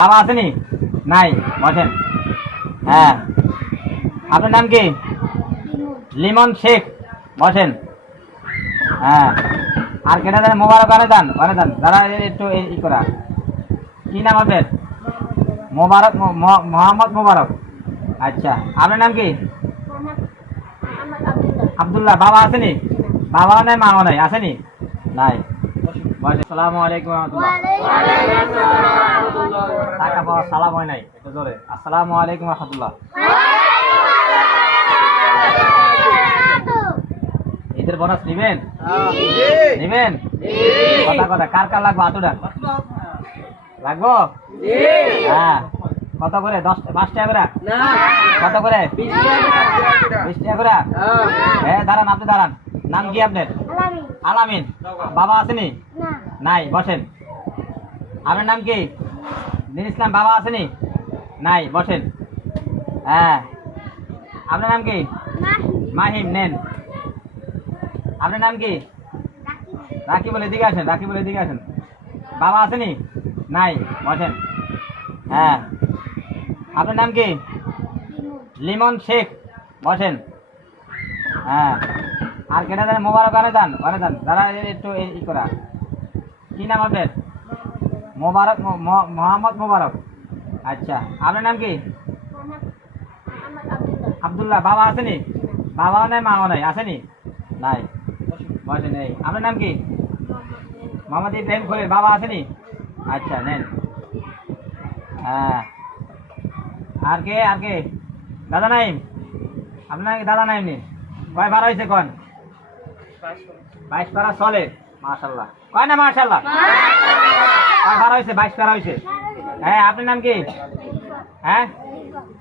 বাবা আসেনি? নাই, বসেন। হ্যাঁ, আপনার নাম কি? লিমন শেখ, বসেন। হ্যাঁ, আর কেটা দেন? মোবারক আনে দেন, যারা একটু ই করা। কি নাম আপনার? মোবারক, মোহাম্মদ মোবারক। আচ্ছা, আপনার নাম কি? আব্দুল্লাহ। বাবা আসেনি? বাবাও নাই, মাও নাই, আসেনি? নাই। আসসালামু আলাইকুম রহমতুল্লাহ। টাকা পাওয়া সালাম হয় নাই, একটু জোরে। আসসালামু আলাইকুম রহমতুল্লাহ। ঈদের বোনাস নিবেন? নিবেন? কথা কথা, কার কার লাগবে? আতুডান লাগবো? হ্যাঁ, কত করে? 5 টাকা করে? কত করে? 20 টাকা করে? হ্যাঁ, দাঁড়ান, আপনি দাঁড়ান। নাম কি আপনার? আলামিন। বাবা আসেনি? নাই, বসেন। আপনার নাম কি? দিন ইসলাম। বাবা আসেনি? নাই, বসেন। হ্যাঁ, আপনার নাম কি? মাহিম। নেন। আপনার নাম কি? রাকিবুল। এদিকে আসেন, রাকিবুল, এদিকে আসেন। বাবা আসেনি? নাই, বসেন। হ্যাঁ, আপনার নাম কি? লিমন শেখ, বসেন। হ্যাঁ, আর কেটা দেন? মোবারক আনে দেন, যারা একটু ই করা। কি নাম আপনার? মোবারক, মোহাম্মদ মোবারক। আচ্ছা, আপনার নাম কি? আব্দুল্লাহ। বাবা আসেনি? বাবাও নাই, মাও নাই, আসেনি? নাই, বসেন। এই, আপনার নাম কি? মোহাম্মদ ইব্রাহিম খলিল। বাবা আসেনি? আচ্ছা, নেন। হ্যাঁ, আর কে? দাদা নাইম। আপনার দাদা নাইম নি? কয় বার হয়েছে কোন? 22 পারা চলে। মাশাআল্লাহ। কয় না মাশাআল্লাহ? কয় বার হয়েছে? 22 পারা হয়েছে। হ্যাঁ, আপনার নাম কি? হ্যাঁ,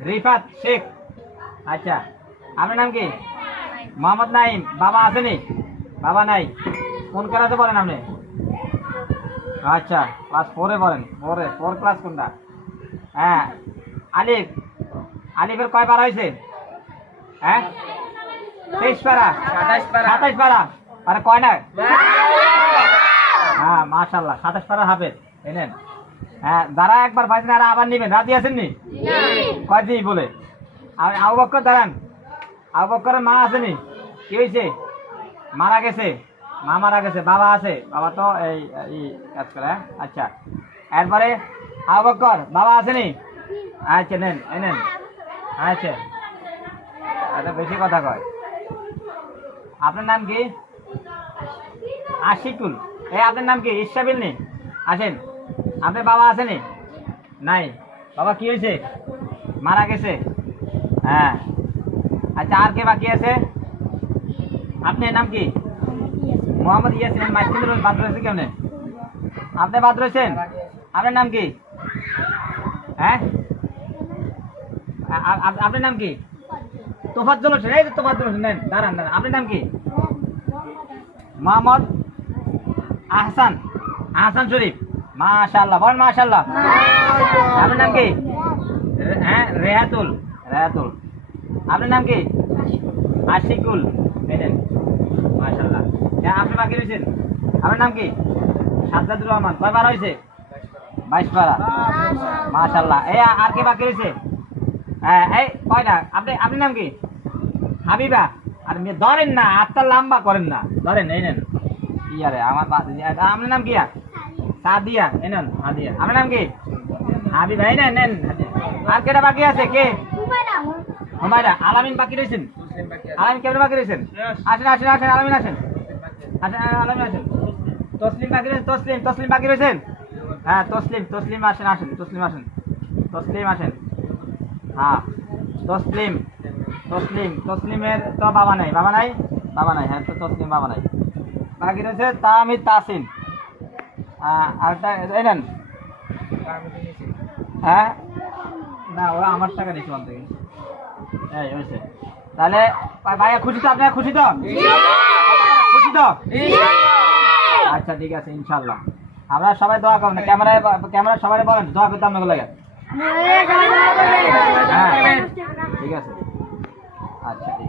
রিফাত শেখ। আচ্ছা, আপনার নাম কি? মোহাম্মদ নাইম। বাবা আসেনি? বাবা নাই। কোন ক্লাসে পড়েন আপনি? আচ্ছা, ক্লাস 4-এ পড়েন। 4 ক্লাস কোনটা? হ্যাঁ, আলিফ। আলিফের কয় পারা হয়েছে? হ্যাঁ, 23 পারা, 27 পারা। আরে কয় না? হ্যাঁ, মাশাআল্লাহ, 27 পারা হাফেজ। এনেন। হ্যাঁ, যারা একবার পাইছেন আর আবার নিবেন, রাজি আছেন নি? কয় জি বলে। আর আবু বকর দাঁড়ান। আবু বকরের মা আসেনি? কি হয়েছে? মারা গেছে। মা মারা গেছে, বাবা আছে। বাবা তো এই কাজ করে। আচ্ছা, এরপরে আবু বকর। বাবা আসেনি? আচ্ছা, নেন, এনেন। আচ্ছা, আচ্ছা, বেশি কথা কয়। আপনার নাম কি? আশিকুল। আপনার নাম কি? ইসরাবিল নি? আসেন। আপনার বাবা আসেনি? নাই। বাবা কি হয়েছে? মারা গেছে। হ্যাঁ, আচ্ছা, আর কে বাকি আছে? আপনার নাম কি? মোহাম্মদ ইয়াসিন। মাঝখানে বাদ রয়েছে কেমনে? আপনি বাদ রয়েছেন? আপনার নাম কি? হ্যাঁ, আপনার নাম কি? তোফাজ্জল হোসেন। এই যে তোফাজ্জল হোসেন, নেন, দাঁড়ান। আপনার নাম কি? মোহাম্মদ আহসান শরীফ। মাশাআল্লাহ, বলেন মাশাআল্লাহ। আপনার নাম কি? হ্যাঁ, রেহাতুল। আপনার নাম কি? আশিকুল। নেন, মাশাআল্লাহ। আপনি বাকি রয়েছেন? আপনার নাম কি? সাজ্জাদুর রহমান। কয় বার হয়েছে? 22 পারা। মাশাআল্লাহ। আর কে বাকি রয়েছে? হ্যাঁ, এই কয়টা? আপনার নাম কি? হাবিবা। আর ধরেন না, হাতটা লম্বা করেন না, ধরেন। এই নেন। ইয়ারে আমার আপনার নাম কি? সাদিয়া। এই নেন, হাদিয়া। আপনার নাম কি? হাবিবা। এই নেন। আর কেটা বাকি আছে? কে? হুমায়রা। আলামিন বাকি রয়েছেন? আলামিন কেমন বাকি রয়েছেন? আসেন, আলামিন আসেন। আলামিন আসেন। তসলিম বাকি রয়েছেন? তসলিম বাকি রয়েছেন? হ্যাঁ, তসলিম আসেন। তসলিম আসেন। হ্যাঁ, তসলিমের তো বাবা নাই। হ্যাঁ, তো তসলিম বাবা নাই। বাকি রয়েছে তাহমিদ, তাসিন। আরেকটা এই নেন। হ্যাঁ, না, ওরা আমার টাকা নিচ্ছে ওখান থেকে। এই হয়েছে। তাহলে ভাইয়া খুশি তো? আপনারা খুশি তো? আচ্ছা, ঠিক আছে, ইনশাল্লাহ। আমরা সবাই দোয়া করব না। ক্যামেরা সবাই বলেন দোয়া করতে আপনাকে লাগে। হ্যাঁ, ঠিক আছে। আচ্ছা, ঠিক আছে।